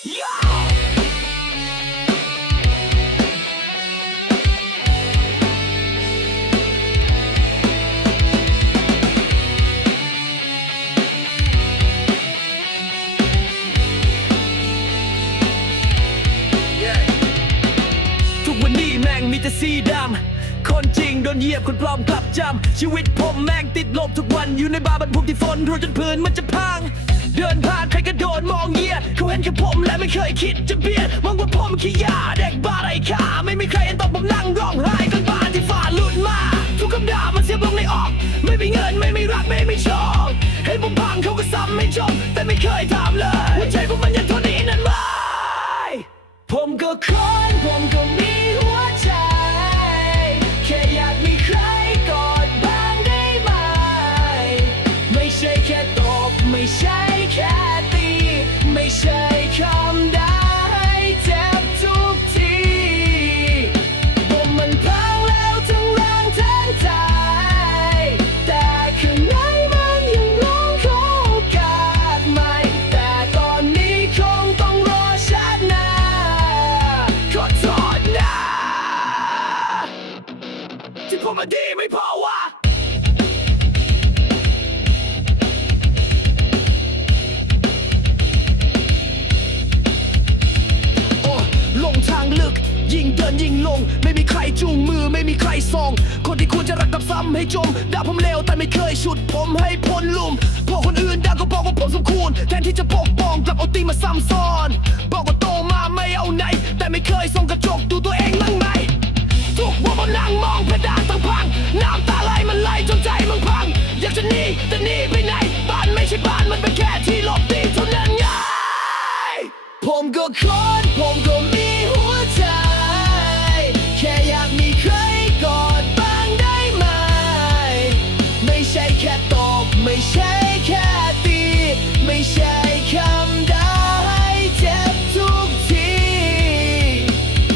ทุกวันนี้แม่งมีแต่สีดำคนจริงโดนเหยียบคนปลอมกลับจำชีวิตผมแม่งติดลบทุกวันอยู่ในบาร์บรรทุกที่ฝนรั่วจนพื้นมันจะพังเดินผ่านใครก็โดนมองเหยียดเขาเห็นแค่ผมและไม่เคยคิดจะเบียดมองว่าผมขี้ยาเด็กบ้าไร้ค่าไม่มีใครเห็นตอนผมนั่งร้องไห้กันบ้านที่ฝ่าหลุดมาทุกคำด่ามันเสียบลงในออกไม่มีเงินไม่มีรักไม่มีโชคเห็นผมพังเขาก็ซ้ำไม่จบแต่ไม่เคยทำเลยหัวใจผมมันยังทนได้อีกนานไหมผมก็คนผมก็มีหัวใจแค่อยากมีใครกอดบ้างได้ไหมไม่ใช่แค่ตบไม่ใช่แค่ตีไม่ใช่คำด่าให้เจ็บทุกทีผมมันพังแล้วทั้งร่างทั้งใจแต่ข้างในมันยังร้องขอโอกาสใหม่แต่ตอนนี้คงต้องรอชาติหน้าขอโทษนะที่ผมมาดีไม่พอวะลงทางลึกยิ่งเดินยิ่งลงไม่มีใครจูงมือไม่มีใครส่งคนที่ควรจะรักกับซ้ำให้จมด่าผมเลวแต่ไม่เคยฉุดผมให้พ้นลุ่มพอคนอื่นด่าก็บอกว่าผมสมควรแทนที่จะปกป้องกลับเอาตีมาซ้ำซ้อนบอกว่าโตมาไม่เอาไหนแต่ไม่เคยส่องกระจกดูตัวเองมั่งไหมทุกวันผมนั่งมองเพดานทั้งพังน้ำตาไหลมันไหลจนใจมันพังอยากจะหนีแต่หนีไปไหนบ้านไม่ใช่บ้านมันเป็นแค่ที่หลบตีเท่านั้นไงผมก็คนผมก็มีหัวใจแค่อยากมีใครกอดบ้างได้ไหมไม่ใช่แค่ตบไม่ใช่แค่ตีไม่ใช่คำด่าให้เจ็บทุกที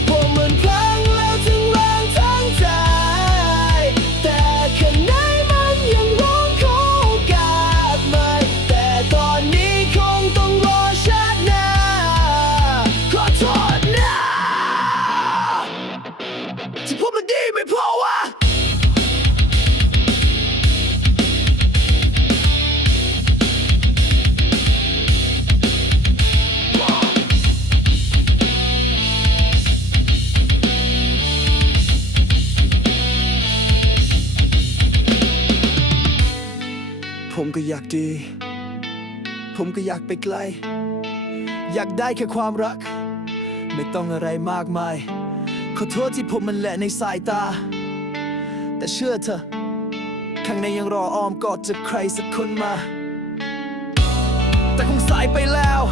ผมมันพังแล้วทั้งร่างทั้งใจแต่ข้างในมันยังร้องขอโอกาสใหม่แต่ตอนนี้คงต้องรอชาติหน้าขอโทษนะที่ผมมันดีไม่พอวะผมก็อยากดีผมก็อยากไปไกลอยากได้แค่ความรักไม่ต้องอะไรมากมายขอโทษที่ผมมันแหละในสายตาแต่เชื่อเถอะข้างในยังรออ้อมกอดจากใครสักคนมาแต่คงสายไปแล้ว